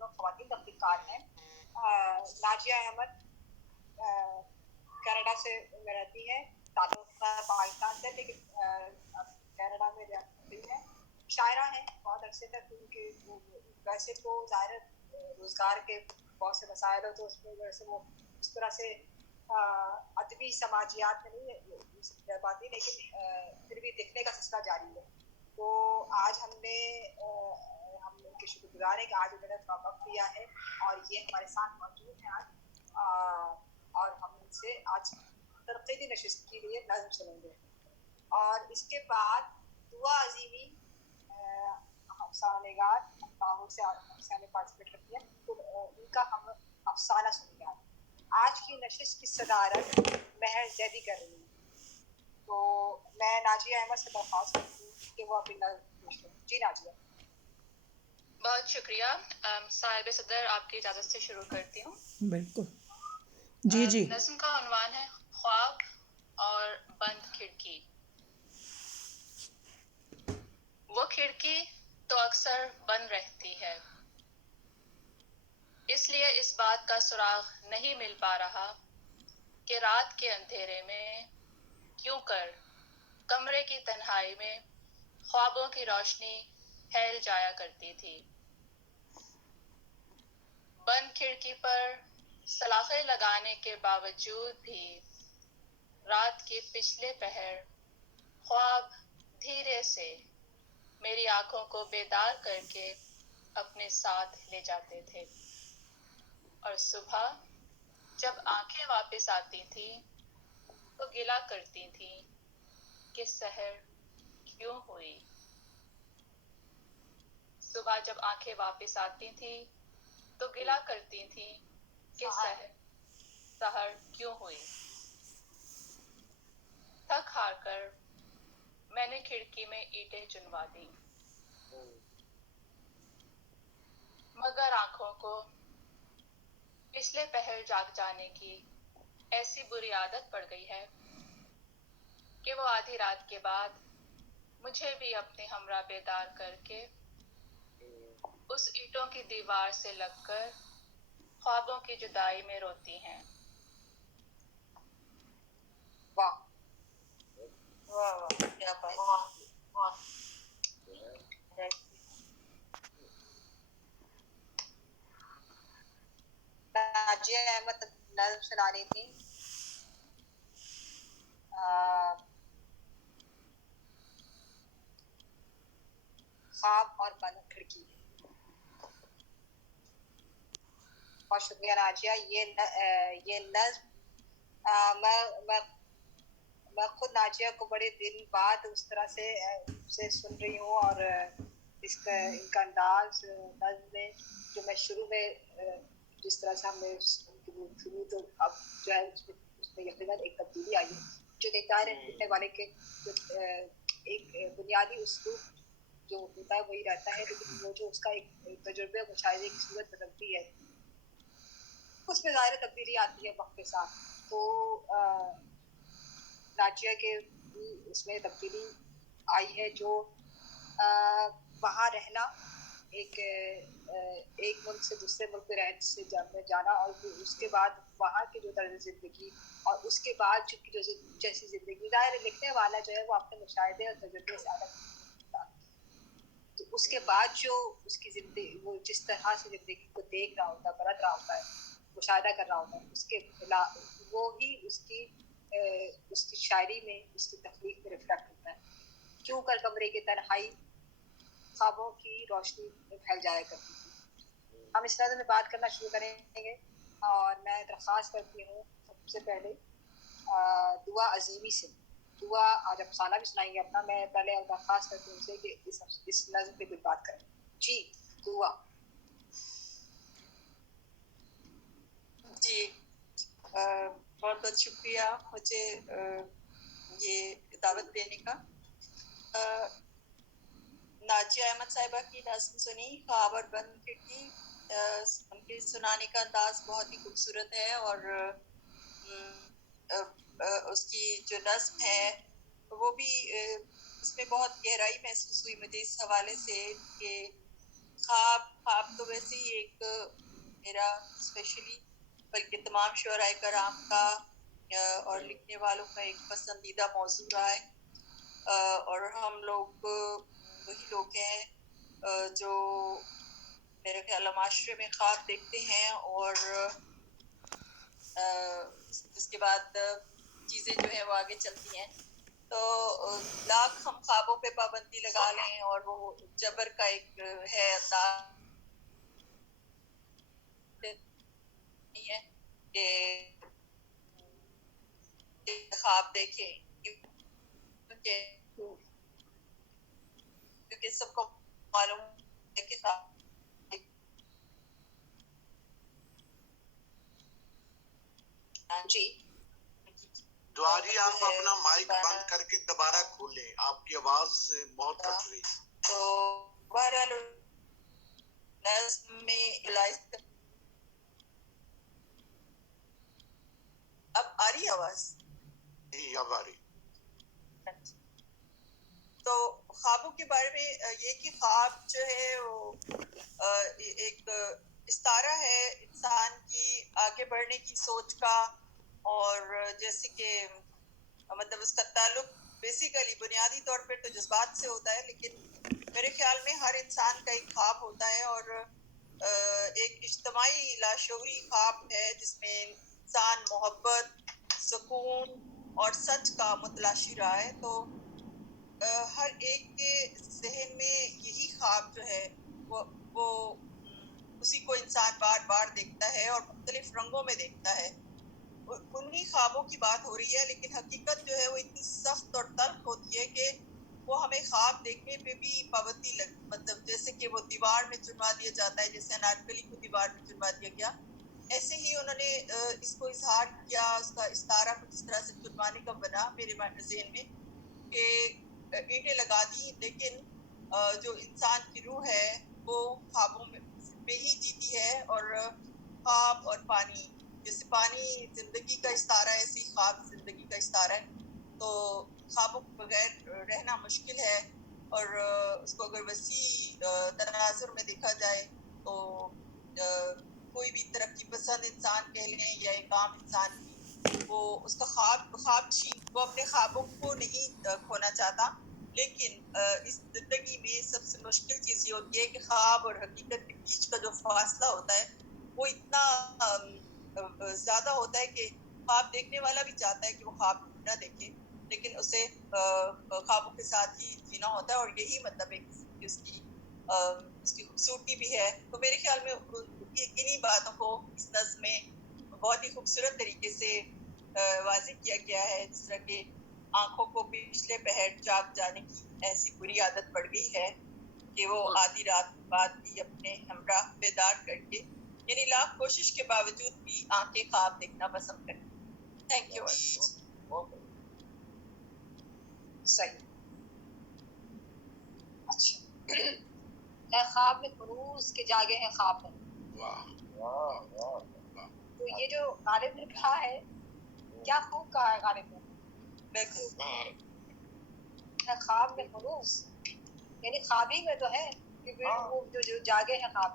دونوں خواتین تخلیقکار ہیں. ناجیہ احمد کینیڈا سے میں رہتی ہے, تعلق پاکستان سے لیکن کینیڈا میں رہتی ہے. شاعرہ ہیں, بہت عرصے تک ان کے ویسے تو ظاہر روزگار کے بہت سے مسائل ہو تو اس میں ویسے وہ اس طرح سے ادبی سماجیات میں نہیں رہ پاتی, لیکن پھر بھی لکھنے کا سلسلہ جاری ہے. تو آج ہم ان کے شکر گزار ہیں کہ آج انہوں نے وقت دیا ہے اور یہ ہمارے ساتھ موجود ہیں آج, اور ہم ان سے آج تنقیدی نشست کے لیے نظم سنیں گے. اور اس کے بعد دعا عظیمی افسانہ نگار باہر سے افسانے پارٹیسپیٹ کرتی ہے, تو ان کا ہم افسانہ سنیں گے. آج کی نشست کی صدارت مہر زیدی کر رہی ہے, تو میں ناجیہ احمد سے درخواست کرتی ہوں کہ وہ اپنی نظم پیش کریں. جی ناجیہ. بہت شکریہ صاحب صدر, آپ کی اجازت سے شروع کرتی ہوں. بالکل جی جی. نظم کا عنوان ہے خواب اور بند کھڑکی. وہ کھڑکی تو اکثر بند رہتی ہے, اس لیے اس بات کا سراغ نہیں مل پا رہا کہ رات کے اندھیرے میں کیوں کر کمرے کی تنہائی میں خوابوں کی روشنی پھیل جایا کرتی تھی. بند کھڑکی پر سلاخیں لگانے کے باوجود بھی رات کے پچھلے پہر خواب دھیرے سے میری آنکھوں کو بیدار کر کے اپنے ساتھ لے جاتے تھے, اور صبح جب آنکھیں واپس آتی تھی تو گلا کرتی تھی کہ سحر کیوں ہوئی. صبح جب آنکھیں واپس آتی تھی تو گلا کرتی تھی کہ سحر کیوں ہوئی. تھک ہار کر میں نے کھڑکی میں اینٹیں چنوا دی, مگر آنکھوں کو پچھلے پہر جاگ جانے کی ایسی بری عادت پڑ گئی ہے کہ وہ آدھی رات کے بعد مجھے بھی اپنے ہمراہ بیدار کر کے اس اینٹوں کی دیوار سے لگ کر خوابوں کی جدائی میں روتی ہیں. واہ واہ واہ کیا بات. ناجیہ احمد نظم سنا رہی تھی خواب اور بند کھڑکی. بہت شکریہ ناجیہ. یہ نظم میں خود ناجیہ کو بڑے دن بعد اس طرح سے سن رہی ہوں, اور ان کا انداز نظم میں جو میں شروع میں جس طرح سے ہم نے سنی, تو اب جو ہے اس میں یقیناً ایک تبدیلی آئی ہے جو دیکھتا ہے لکھنے والے کے ایک بنیادی اسلوب جو ہوتا ہے وہی رہتا ہے, لیکن وہ جو اس کا ایک تجربے مشاہدے کی صورت بدلتی ہے اس میں ظاہر تبدیلی آتی ہے وقت کے ساتھ. تو ناجیہ کے اس میں تبدیلی آئی ہے جو وہاں رہنا, ایک ملک سے دوسرے ملک میں رہنے سے جانا, اور اس کے بعد وہاں کی جو طرز زندگی اور اس کے بعد جو جیسی زندگی, ظاہر لکھنے والا جو ہے وہ اپنے مشاہدے اور تجربے سے الگ ہوتا ہے, تو اس کے بعد جو اس کی زندگی وہ جس طرح سے زندگی کو دیکھ رہا ہوتا ہے, پرکھ رہا ہوتا ہے, مشاہدہ کر رہا ہوتا ہے, اس کے وہی اس کی شاعری میں, اس کی تخلیق میں ریفلیکٹ ہوتا ہے. کیوں کر کمرے کی تنہائی خوابوں کی روشنی میں پھیل جایا کرتی تھی. ہم اس نظر میں بات کرنا شروع کریں گے, اور میں درخواست کرتی ہوں سب سے پہلے دعا عظیمی سے. دعا آج افسانہ بھی سنائیں گے اپنا, میں پہلے درخواست کرتی ہوں ان سے کہ اس نظم پہ کچھ بات کریں. جی دعا. جی بہت بہت شکریہ مجھے یہ دعوت دینے کا. ناجیہ احمد صاحبہ کی نظم سنی خواب اور بند کھڑکی. ان کے سنانے کا انداز بہت ہی خوبصورت ہے, اور اس کی جو نظم ہے وہ بھی اس میں بہت گہرائی محسوس ہوئی مجھے اس حوالے سے کہ خواب تو ویسے ہی ایک میرا اسپیشلی بلکہ تمام شعراء کرام کا اور لکھنے والوں کا ایک پسندیدہ موضوع رہا ہے، اور ہم لوگ وہی لوگ ہیں جو میرے خیال ہے معاشرے میں خواب دیکھتے ہیں اور اس کے بعد چیزیں جو ہے وہ آگے چلتی ہیں. تو لاکھ ہم خوابوں پہ پابندی لگا لیں اور وہ جبر کا ایک ہے انداز نہیں ہے کہ خواب دیکھیں، کیونکہ سب کو معلوم ہے کہ خواب جی دعا جی آپ اپنا مائک بند کر کے دوبارہ کھولیں، آپ کی آواز بہت کٹ رہی. تو بہرحال نظم میں اب آ رہی آواز؟ جی اب آ رہی. تو خوابوں کے بارے میں یہ کہ خواب جو ہے وہ ایک استارہ ہے انسان کی آگے بڑھنے کی سوچ کا، اور جیسے کہ مطلب اس کا تعلق بیسیکلی بنیادی طور پہ تو جذبات سے ہوتا ہے، لیکن میرے خیال میں ہر انسان کا ایک خواب ہوتا ہے، اور ایک اجتماعی لاشعوری خواب ہے جس میں انسان محبت، سکون اور سچ کا متلاشی رہا ہے. تو ہر ایک کے ذہن میں یہی خواب جو ہے وہ اسی کو انسان بار بار دیکھتا ہے اور مختلف رنگوں میں دیکھتا ہے. انہی خوابوں کی بات ہو رہی ہے، لیکن حقیقت جو ہے وہ اتنی سخت اور تلخ ہوتی ہے کہ وہ ہمیں خواب دیکھنے پہ بھی پابندی مطلب جیسے کہ وہ دیوار میں چنوا دیا جاتا ہے، جیسے انارکلی کو دیوار میں چنوا دیا گیا، ایسے ہی انہوں نے اس کو اظہار کیا، اس کا استارہ کچھ اس طرح سے چنوانے کا بنا میرے ذہن میں کہ اینٹیں لگا دی، لیکن جو انسان کی روح ہے وہ خوابوں میں ہی جیتی ہے. اور خواب اور پانی، جیسے پانی زندگی کا استارہ ہے، ایسے ہی خواب زندگی کا استارہ ہے. تو خوابوں کے بغیر رہنا مشکل ہے، اور اس کو اگر وسیع تناظر میں دیکھا جائے تو کوئی بھی ترقی پسند انسان کہہ لیں یا ایک عام انسان بھی، وہ اس کا وہ اپنے خوابوں کو نہیں کھونا چاہتا، لیکن اس زندگی میں سب سے مشکل چیز یہ ہوتی ہے کہ خواب اور حقیقت کے بیچ کا جو فاصلہ ہوتا ہے وہ اتنا زیادہ ہوتا ہے کہ خواب دیکھنے والا بھی چاہتا ہے کہ وہ خواب نہ دیکھے، لیکن اسے خوابوں کے ساتھ ہی جینا ہوتا ہے، اور یہی مطلب ہے اس کی خوبصورتی بھی ہے. تو میرے خیال میں انہی باتوں کو اس نظم میں بہت ہی خوبصورت طریقے سے واضح کیا گیا ہے، جس طرح کہ آنکھوں کو پچھلے پہر جاگ جانے کی ایسی بری عادت پڑ گئی ہے کہ وہ آدھی رات بعد بھی اپنے ہمراہ بیدار کر کے، یعنی لاکھ کوشش کے باوجود بھی آنکھیں خواب دیکھنا پسند کریں. Thank you. صحیح. اچھا خواب میں فروز کے جاگے ہیں خواب میں. تو یہ جو غالب نے کہا ہے کیا خوب کہا ہے غالب نے، خواب میں فروز یعنی خواب ہی میں تو ہے کہ وہ جو جاگے ہیں خواب.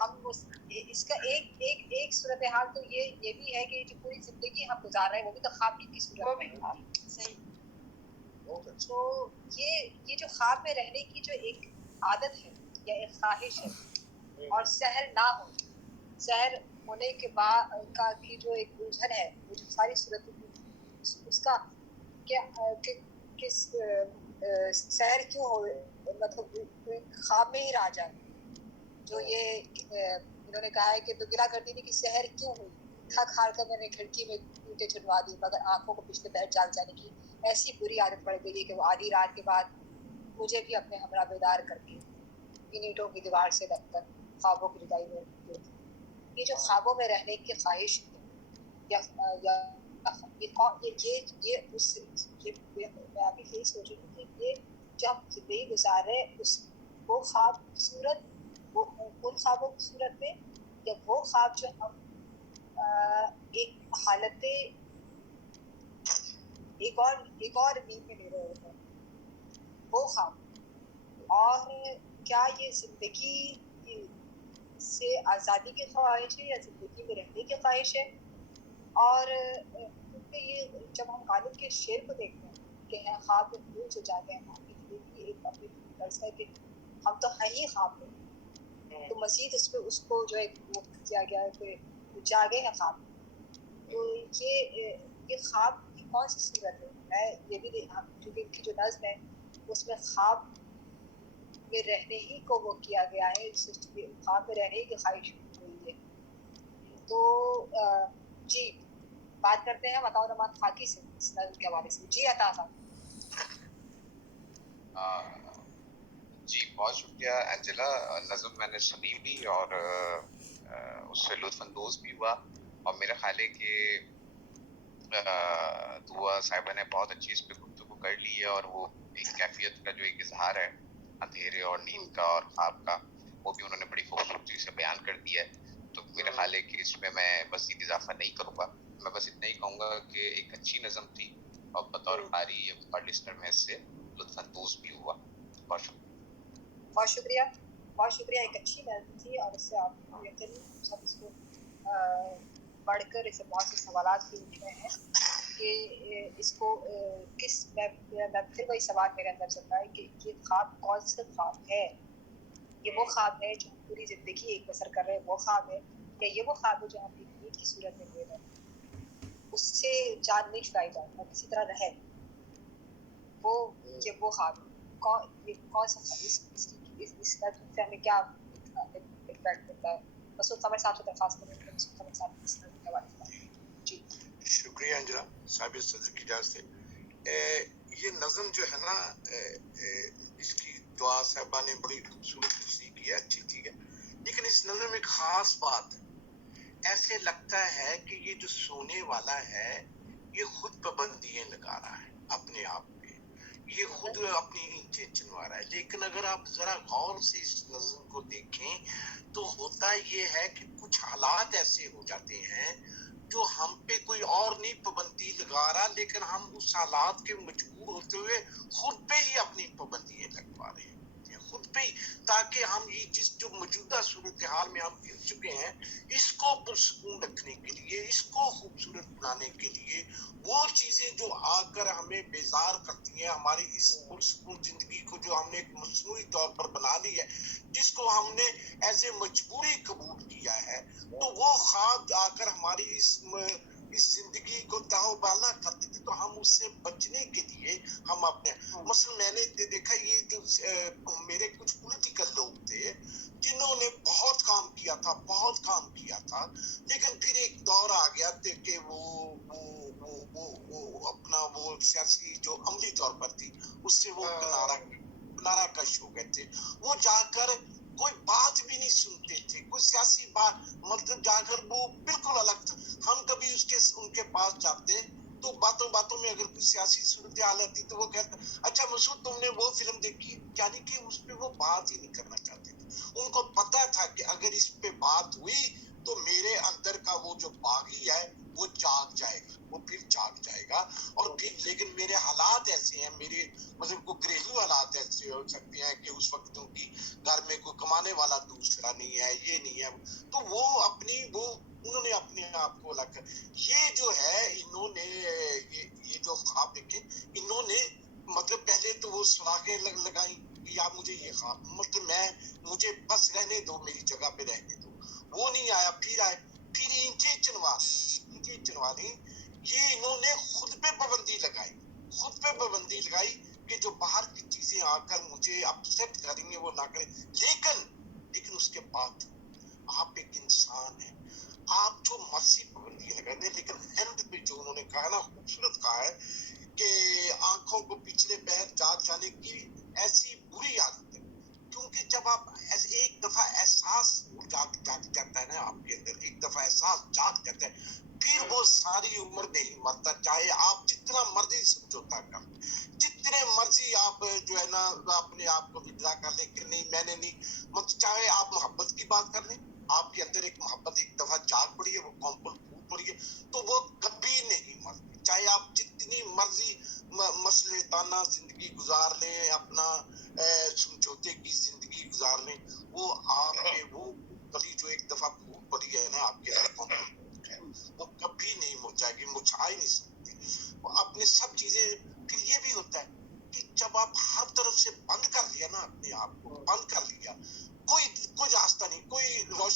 اب اس کا ایک صورتحال تو یہ بھی ہے کہ جو پوری زندگی ہم گزار رہے ہیں وہ بھی تو خواب کی صورت میں. صحیح. تو یہ جو خواب میں رہنے کی جو ایک عادت ہے یا ایک خواہش ہے، اور سحر نہ ہو، سحر ہونے کے بعد کا کی جو ایک الجھن ہے، وہ جو ساری صورت اس کا کس سحر کیوں ہو، مطلب خواب میں ہی رہ جائے. جو یہ انہوں نے کہا ہے کہ تو گلا کرتی تھی کہ سحر کیوں ہوئی، تھک ہار کر میں نے کھڑکی میں اینٹیں چنوا دی، مگر آنکھوں کو پچھلے پہر جاگ جانے کی ایسی بری عادت پڑ گئی ہے کہ وہ آدھی رات کے بعد مجھے بھی اپنے ہمراہ بیدار کر کے ان اینٹوں کی دیوار سے لگ کر خوابوں کی جدائی میں ہوتی. یہ جو خوابوں میں رہنے کی خواہش ہے یا میں ابھی یہی سوچ رہی ہوں کہ یہ جو ہم زندگی گزار رہے ہیں وہ خواب کی صورت، وہ ان خوابوں کی صورت میں، یا وہ خواب جو ہم ایک حالت ایک اور نیند میں لے رہے ہوتے ہیں وہ خواب. اور کیا یہ زندگی سے آزادی کی خواہش ہے یا زندگی میں رہنے کی خواہش ہے؟ اور کیونکہ یہ جب ہم غالب کے شعر کو دیکھتے ہیں کہ ہیں خواب میں بھول سے جاگے ہیں آپ کی بھی ایک اپنی طرز ہے کہ ہم تو ہیں ہی خواب میں، تو مزید اس پہ اس کو جو ایک وہ کیا گیا ہے کہ جاگے ہیں خواب میں. تو یہ خواب کی کون سی صورت ہے؟ میں یہ بھی کیونکہ ان کی جو نظم ہے اس میں خواب میں رہنے ہی کو وہ کیا گیا ہے، خواب میں رہنے ہی کی خواہش ہوئی ہے. تو جی بات کرتے ہیں عطا الرحمن خاکی سے اس نظم کے حوالے سے. جی عطا صاحب. جی بہت شکریہ انجلا. نظم میں نے سنی بھی اور اس سے لطف اندوز بھی ہوا، اور میرا خیال ہے کہ دعا صاحبہ نے بہت اچھی اس پہ گفتگو کر لی ہے، اور وہ ایک کیفیت کا جو ایک اظہار ہے اندھیرے اور نیند کا اور خواب کا، وہ بھی انہوں نے بڑی خوبصورتی سے بیان کر دیا ہے. تو میرا خیال ہے کہ اس میں میں مزید اضافہ نہیں کروں گا. میں بس اتنا ہی کہوں گا کہ ایک اچھی نظم تھی، اور بطور قاری اور لسنر میں اس سے لطف اندوز بھی ہوا. بہت شکریہ. بہت شکریہ، بہت شکریہ. ایک اچھی نظم تھی اور اس سے آپ یقیناً سب اس کو پڑھ کر اسے بہت سے سوالات بھی اٹھ رہے ہیں کہ اس کو کس میں پھر وہی سوال میرے اندر چلتا ہے کہ یہ خواب کون سا خواب ہے؟ یہ وہ خواب ہے جو ہم پوری زندگی ایک بسر کر رہے ہیں وہ خواب ہے، یا یہ وہ خواب ہے جو ہم ایک نیند کی صورت میں لے رہے ہیں؟ اس سے جان نہیں چھڑائی جائے اور کسی طرح رہے وہ، یہ وہ خواب ہے. یہ کون سا اس نظم سے ہمیں کیا امپیکٹ ملتا ہے؟ مسعود قمر صاحب سے درخواست کریں کہ مسعود قمر صاحب اس نظم کے حوالے سے. جی شکریہ انجلا صاحب صدر کی اجازت سے. یہ نظم جو ہے نا اس کی دعا صاحبہ نے بڑی خوبصورت تشریح کی ہے، اچھی کی ہے، لیکن اس نظم میں ایک خاص بات ہے. ایسے لگتا ہے کہ یہ جو سونے والا ہے یہ خود پابندیاں لگا رہا ہے اپنے آپ پہ، یہ خود اپنی اینٹیں چنوا رہا ہے. لیکن اگر آپ ذرا غور سے اس نظم کو دیکھیں تو ہوتا یہ ہے کہ کچھ حالات ایسے ہو جاتے ہیں جو ہم پہ کوئی اور نہیں پابندی لگا رہا، لیکن ہم اس حالات کے مجبور ہوتے ہوئے خود پہ ہی اپنی پابندیاں لگوا رہے ہیں خود پہ ہی، تاکہ ہم یہ جس جو موجودہ صورتحال میں ہم گر چکے ہیں اس کو پرسکون رکھنے کے لیے، اس کو خوبصورت بنانے کے لیے وہ چیزیں جو آ کر ہمیں بیزار کرتی ہیں، ہماری اس پرسکون زندگی کو جو ہم نے ایک مصنوعی طور پر بنا لی ہے، جس کو ہم نے ایسے مجبوری قبول کیا ہے، تو وہ خواب آ کر ہماری اس زندگی کو تاوبالا کر دیتے. تو ہم اس سے بچنے کے لیے ہم اپنے مثلا میں نے دیکھا یہ جو میرے کچھ پولیٹیکل لوگ تھے جنہوں نے بہت کام کیا تھا، لیکن پھر ایک دور آ گیا کہ وہ اپنا وہ سیاسی جو عملی طور پر تھی اس سے وہ کنارہ کش ہو گئے تھے. وہ جا کر کوئی بات بھی نہیں سنتے تھے، کوئی سیاسی بات مطلب جا کر وہ بالکل الگ تھا. ہم کبھی ان کے پاس جاتے تو باتوں میں اگر کوئی سیاسی صورتحال آتی تو وہ کہتا اچھا مسعود تم نے وہ فلم دیکھی، یعنی کہ اس پہ وہ بات ہی نہیں کرنا چاہتے تھے. ان کو پتا تھا کہ اگر اس پہ بات ہوئی تو میرے اندر کا وہ جو باغی ہے وہ جاگ جائے گا، وہ پھر جاگ جائے گا. اور پھر لیکن میرے حالات ایسے ہیں، میرے مطلب کو گھریلو حالات ایسے ہو سکتے ہیں کہ اس وقت ان کی گھر میں کوئی کمانے والا دوسرا نہیں ہے، یہ نہیں ہے، تو وہ انہوں نے اپنے آپ کو الگ کر یہ جو ہے انہوں نے یہ جو خواب دیکھے انہوں نے مطلب پہلے تو وہ سلاخیں لگائیں یا مجھے یہ خواب مطلب مجھے بس رہنے دو، میری جگہ پہ رہنے دو، وہ نہیں آیا. پھر اینٹیں چنوا لی. یہ انہوں نے خود پہ پابندی لگائی کہ جو باہر کی چیزیں آ کر مجھے اپسیٹ کریں گے وہ نہ کریں. لیکن اس کے بعد آپ ایک انسان ہیں، آپ جو مرضی پابندی لگائیں دیں، لیکن ہیلتھ پہ جو انہوں نے کہا نا خوبصورت کہا ہے کہ آنکھوں کو پچھلے پہر جاگ جانے کی ایسی بری عادت ہے. کیونکہ جب آپ ایک دفعہ احساس جاگ جاتا ہے نا آپ کے اندر، ایک دفعہ احساس جاگ جاتا ہے پھر وہ ساری عمر نہیں مرتا. چاہے آپ جتنا مرضی سمجھوتا کر، جتنے مرضی آپ جو ہے نا اپنے آپ کو ودرا کر لیں کہ نہیں میں نے نہیں، مطلب چاہے آپ محبت کی بات کر لیں، آپ کے اندر ایک محبت ایک دفعہ جاگ پڑی ہے، وہ کمپل پھوٹ پڑی ہے تو وہ کبھی نہیں مرتی. چاہے آپ جتنی مرضی مسئلے تانا زندگی گزار لیں، اپنا سمجھوتے کی زندگی گزار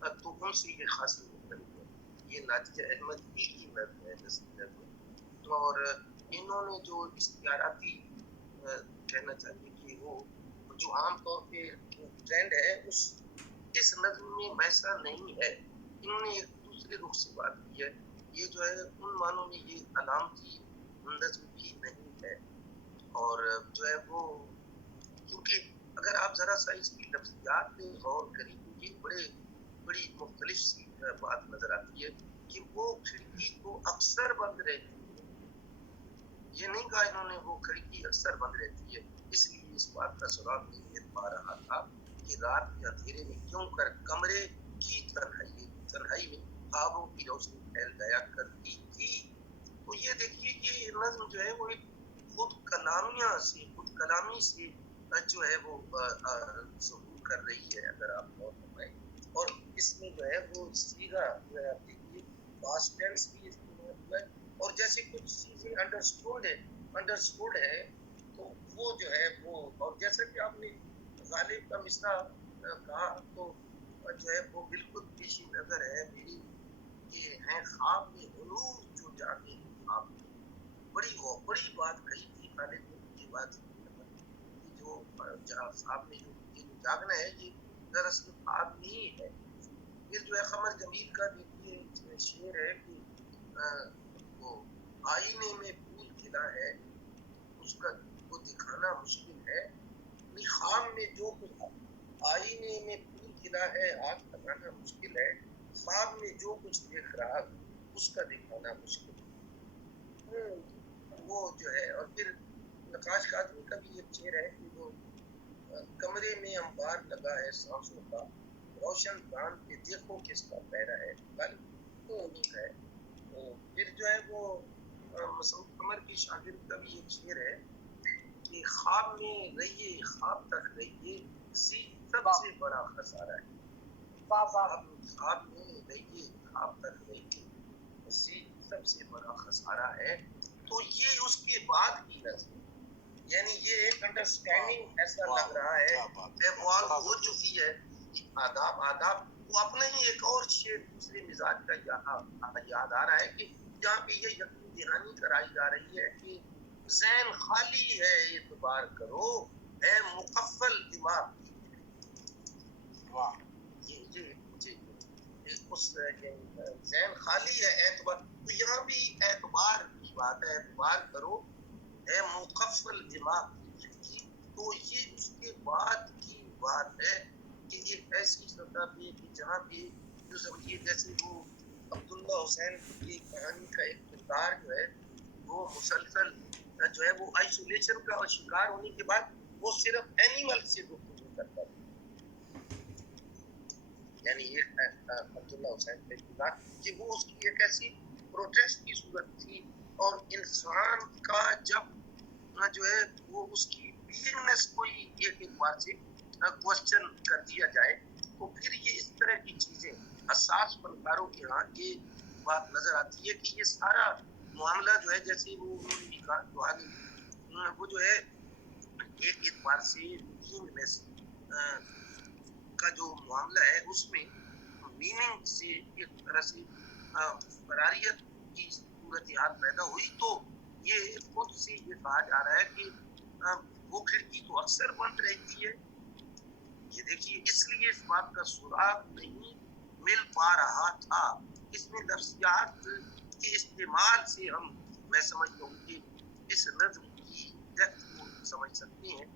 تو ان سے یہ خاصی مختلف ہے. یہ نادیہ احمد ہی کی نظم ہے نظم، اور انہوں نے جو اختیاراتی کہنا چاہیے کہ وہ جو عام طور پہ ٹرینڈ ہے اس نظم میں ویسا نہیں ہے. انہوں نے ایک دوسرے رخ سے بات کی ہے. یہ جو ہے ان معنوں میں یہ علامتی نظم بھی نہیں ہے، اور جو ہے وہ کیونکہ اگر آپ ذرا سا اس کی لفظیات پہ غور کریں تو یہ بڑی مختلف سی بات نظر آتی ہے کہ وہ کھڑکی کو اکثر بند رہتی ہے. یہ نہیں کہا انہوں نے وہ کھڑکی اکثر بند رہتی ہے، اس لیے اس بات کا سراغ نہیں مل پا رہا تھا کہ رات کے اندھیرے میں کیوں کر کمرے کی تنہائی میں خوابوں کی روشنی پھیل جایا کرتی تھی. تو یہ دیکھیے کہ یہ نظم جو ہے وہ ایک خود کلامی سے جو ہے وہ ظہور کر رہی ہے اگر آپ غور فرمائیں. اور اس میں جو ہے وہ صیغہ جو ہے آپ دیکھیے پاسٹ ٹینس بھی استعمال ہوا ہے، اور جیسے کچھ چیزیں انڈرسٹوڈ ہے تو وہ جو ہے وہ، اور جیسا کہ آپ نے غالب کا مصرع کہا تو جو ہے وہ بالکل پیشی نظر ہے میری کہ ہیں خواب میں غرور جو جاگے خواب میں. بڑی بات کہی تھی غالب نے یہ بات کہ جو خواب میں جو جاگنا ہے یہ دراصل خواب نہیں ہے. پھر جو ہے قمر جمیل کا دیکھیے شعر ہے کہ وہ آئینے میں پھول کھلا ہے اس کا وہ دکھانا مشکل ہے. خواب میں جو کچھ آئینے میں پھول کھلا ہے ہاتھ لگانا مشکل ہے. خواب میں جو کچھ دیکھ رہا اس کا دکھانا مشکل ہے. وہ جو ہے، اور پھر نقاش کاظمی کا بھی ایک شعر ہے کہ وہ کمرے میں انبار لگا ہے سانسوں کا، روشن دان پہ دیکھو کس کا پہرا ہے. تو انہیں کا ہے. پھر جو ہے وہ مسعود قمر کی شاگرد کا بھی ایک شعر ہے کہ خواب میں رہیے خواب تک رہیے سب سے بڑا خسارہ ہے. خواب میں رہیے خواب تک رہیے سب سے بڑا خسارہ ہے. تو یہ اس کے بعد کی نظم، یعنی یہ ایک انڈرسٹینڈنگ ایسا لگ رہا ہے ایوالو ہو چکی ہے. آداب وہ اپنا ہی ایک اور شعر دوسرے مزاج کا یاد آ رہا ہے کہ جہاں پہ یہ یقین دہانی کرائی جا رہی ہے کہ ذہن خالی ہے اعتبار کرو اے مقفل دماغ کی. اس ذہن خالی ہے اعتبار، تو یہاں بھی اعتبار کی بات ہے، اعتبار کرو اے مقفل دماغ کی. تو یہ اس کے بعد کی بات ہے کہ ایک ایسی سطح پہ کہ جہاں پہ جو سمجھیے جیسے وہ عبداللہ حسین کی کہانی کا ایک کردار جو ہے وہ مسلسل جو ہے وہ آئسولیشن کا شکار ہونے کے بعد وہ صرف اینیمل سے گفتگو کرتا تھا. یعنی ایک عبداللہ حسین کا کردار کہ وہ اس کی ایک ایسی پروٹیسٹ کی صورت تھی، اور انسان کا جب جو ہے وہ اس کی بینگنس کوئی ایک بار سے کوشچن کر دیا جائے تو پھر یہ اس طرح کی چیزیں حساس فنکاروں کے ہاں یہ بات نظر آتی ہے کہ یہ سارا معاملہ جو ہے جیسے وہ انہوں نے بھی کہا وہ جو ہے ایک اعتبار سے بینگنس کا جو معاملہ ہے اس میں میننگ سے ایک طرح سے فراریت کی صورتحال پیدا ہوئی. تو یہ خود سے یہ کہا جا رہا ہے کہ وہ کھڑکی تو اکثر بند رہتی ہے. یہ دیکھیے اس لیے اس بات کا سراغ نہیں مل پا رہا تھا. اس میں لفظیات کے استعمال سے میں سمجھتا ہوں کہ اس نظم کی ڈیپتھ کو سمجھ سکتے ہیں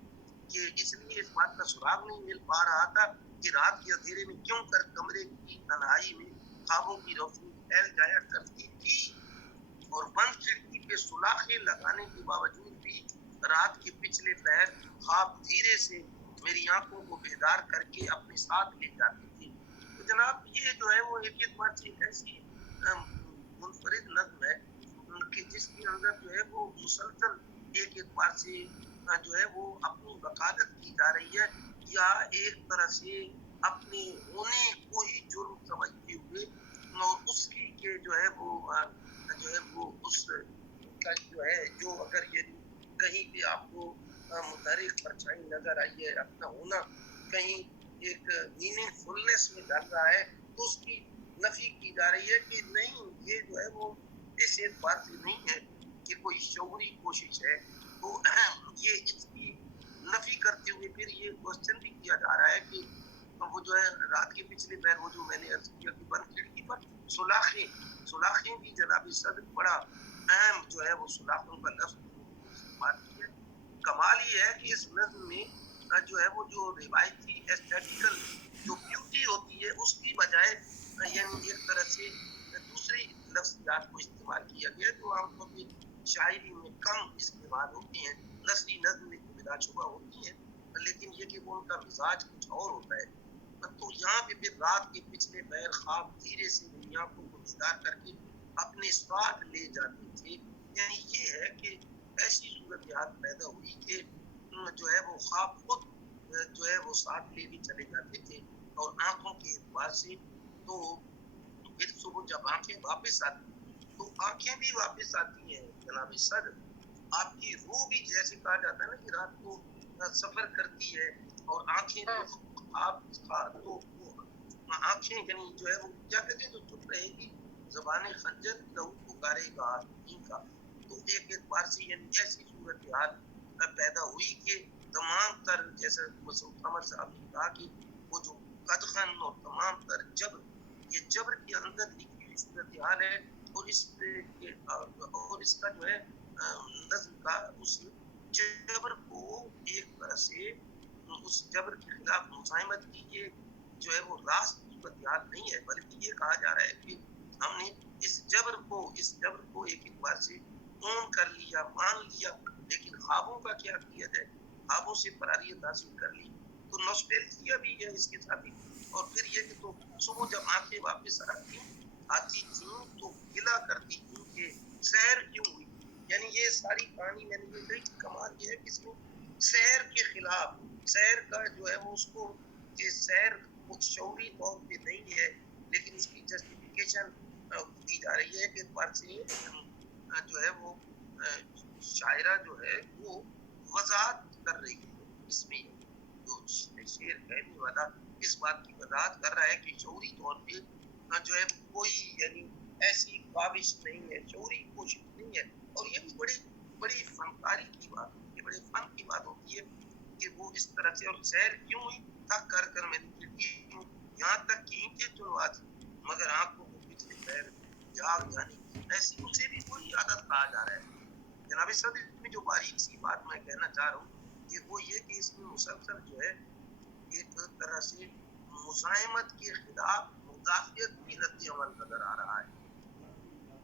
کہ اس لیے اس بات کا سراغ نہیں مل پا رہا تھا کہ رات کے اندھیرے میں کیوں کر کمرے کی تنہائی میں خوابوں کی روشنی پھیل جایا کرتی تھی، اور بند کھڑکی پہ سلاخیں لگانے کے باوجود بھی رات کے پچھلے پہر خواب دھیرے سے میری آنکھوں کو بیدار کر کے اپنے ساتھ لے جاتی تھی. تو جناب یہ جو ہے وہ ایک اعتبار سے ایک ایسی منفرد نظم ہے کہ جس کے اندر جو ہے وہ مسلسل ایک اعتبار سے جو ہے وہ اپنی وکالت کی جا رہی ہے، یا ایک طرح سے اپنے ہونے کو ہی جرم سمجھتے ہوئے اور اس کی یہ جو ہے وہ اس کا جو ہے جو اگر یہ کہیں پہ آپ کو متحرک پرچھائی نظر آئی ہے، اپنا ہونا کہیں ایک میننگ فلنس میں ڈال رہا ہے، تو اس کی نفی کی جا رہی ہے کہ نہیں یہ جو ہے وہ اس اعتبار سے نہیں ہے کہ کوئی شعوری کوشش ہے. تو یہ اس کی نفی کرتے ہوئے پھر یہ کوشچن بھی کیا جا رہا ہے کہ وہ جو ہے رات کے پچھلے پہر وہ جو میں نے عرض کیا کہ بند کھڑکی پر سلاخیں بھی جناب صدر بڑا اہم جو ہے وہ سلاخوں کا لفظ استعمال کیا. کمال یہ ہے کہ اس نظم میں جو ہے وہ جو روایتی ایسٹیٹیکل جو بیوٹی ہوتی ہے اس کی بجائے یعنی ایک طرح سے دوسری لفظیات کو استعمال کیا گیا جو عام طور پہ شاعری میں کم استعمال ہوتی ہیں. نثری نظم میں بلا شبہ ہوتی ہیں لیکن یہ کہ وہ ان کا مزاج کچھ اور ہوتا ہے. تو یہاں پہ پھر رات کے پچھلے پہر خواب دھیرے سے میری آنکھوں کو بیدار کر کے اپنے ساتھ لے جاتے تھے. یعنی یہ ہے کہ ایسی صورتحال پیدا ہوئی کہ جو ہے وہ خواب خود جو ہے وہ ساتھ لے کے چلے جاتے تھے اور آنکھوں کے اعتبار سے تو پھر صبح جب آنکھیں واپس آتی تو آنکھیں بھی واپس آتی ہیں جناب صدر. آپ کی روح بھی جیسے کہا جاتا ہے نا کہ رات کو سفر کرتی ہے اور آنکھیں آپ تو آنکھیں یعنی جو ہے وہ کیا کہتے ہیں تو چپ رہے گی زبان خنجر لہو پکارے گا کا. تو ایک اعتبار سے یعنی ایسی صورتحال پیدا ہوئی کہ تمام تر جیسے مسعود قمر صاحب نے کہا کہ وہ جو قدغن اور تمام تر جبر یہ جبر کے اندر لکھی ہوئی صورتحال ہے اور اس کا جو ہے نظم کا اس جبر کو ایک طرح سے اس جبر کے خلاف مزاحمت کی یہ جو ہے وہ راست صورتحال نہیں ہے بلکہ یہ کہا جا رہا ہے کہ ہم نے اس جبر کو ایک اعتبار سے اون کر لیا مان لیا لیکن خوابوں کا کیا کیا جائے خوابوں سے فراریت حاصل کر لی تو نوسٹیلجیا بھی ہے اس کے ساتھ ہی. اور پھر یہ کہ تو صبح جب آنکھیں واپس آتی تھیں تو گلا کرتی تھیں کہ سیر کیوں ہوئی. یعنی یہ ساری کہانی میں نے یہ کہی کمال یہ ہے کہ اس میں سیر کے خلاف سیر کا جو ہے وہ اس کو کہ سیر کچھ شعوری طور پہ نہیں ہے لیکن اس کی جسٹیفیکیشن دی جا رہی ہے کہ اعتبار سے جو ہے وہ شاعرہ جو ہے وہ وضاحت کر رہی ہے. اس میں جو شعر کہنے والا اس بات کی وضاحت کر رہا ہے کہ شعوری طور پہ جو ہے کوئی یعنی ایسی کاوش نہیں ہے شعوری کوشش نہیں ہے. اور یہ بھی بڑی فنکاری کی بات یہ بڑے فن کی بات ہوتی ہے کہ وہ اس طرح سے اور سیر کیوں ہوئی تک کر میں نے یہاں تک کہ اینٹیں چنوا دی مگر آنکھوں کو پچھلے پیر جاگ جانے کی ایسی اسے بھی کوئی عادت کہا جا رہا ہے. جناب صدر میں جو باریک سی بات میں کہنا چاہ رہا ہوں کہ وہ یہ کہ اس میں مسلسل جو ہے ایک طرح سے مزاحمت کے خلاف مدافعت کی رد عمل نظر آ رہا ہے.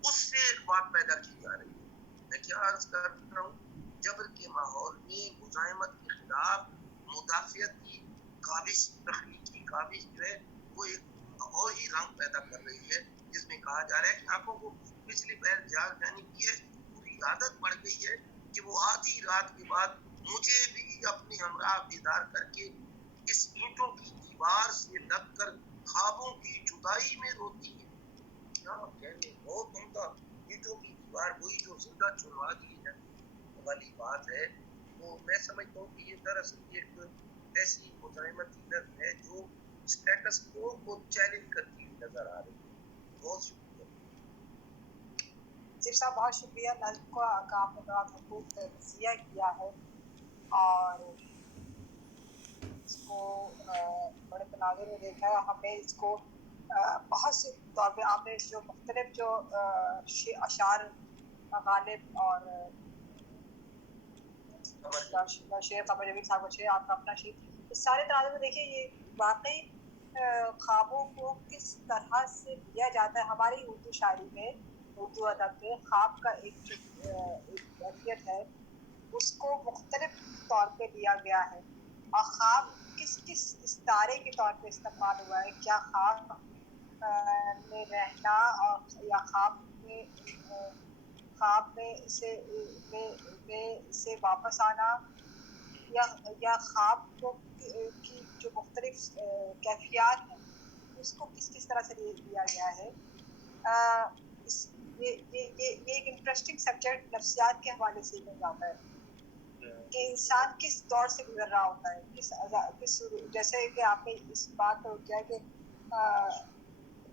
اس سے ایک بات پیدا کی جا رہی ہے. میں کیا عرض کر رہا ہوں جبر کے ماحول میں مزاحمت کے خلاف مدافعت کی کاوش تخلیقی کاوش جو ہے وہ ایک اور ہی رنگ پیدا کر رہی ہے جس میں کہا جا رہا ہے کہ آنکھوں کو پچھلی پیر جاگ جانے کی پوری عادت پڑ گئی ہے کہ وہ آدھی رات کے بعد مجھے بھی اپنے ہمراہ بیدار کر کے اس اینٹوں کی دیوار سے لگ کر خوابوں کی جدائی میں روتی ہے. کیا کہنے بہت عمدہ اینٹوں کی دیوار وہی جو زندہ چنوا دی جانے والی بات ہے. تو میں سمجھتا ہوں کہ یہ دراصل ایک ایسی مزاحمت کی نظم ہے جو اسٹیٹس کو چیلنج کرتی ہوئی نظر آ رہی ہے. بہت شکریہ صرف صاحب بہت شکریہ. نظم کو آپ نے بڑا خوب تجزیہ کیا ہے اور اس کو بڑے تناظر میں دیکھا ہے. ہم نے اس کو بہت سے طور پہ آپ نے جو مختلف جو اشعار غالب اور شعر قمر جمیل صاحب کا شعر آپ کا اپنا شعر اس سارے تناظر میں دیکھیے یہ واقعی خوابوں کو کس طرح سے لیا جاتا ہے. ہماری اردو شاعری میں اردو ادب میں خواب کا ایک جو اہمیت ہے اس کو مختلف طور پہ لیا گیا ہے اور خواب کس استعارے کے طور پہ استعمال ہوا ہے. کیا خواب میں رہنا اور یا خواب میں سے واپس آنا یا خواب کو کی جو مختلف کیفیات ہیں اس کو کس طرح سے لیا گیا ہے. یہ ایک انٹرسٹنگ سبجیکٹ نفسیات کے حوالے سے ہو جاتا ہے کہ انسان کس دور سے گزر رہا ہوتا ہے کس جیسے کہ آپ نے اس بات پر کیا کہ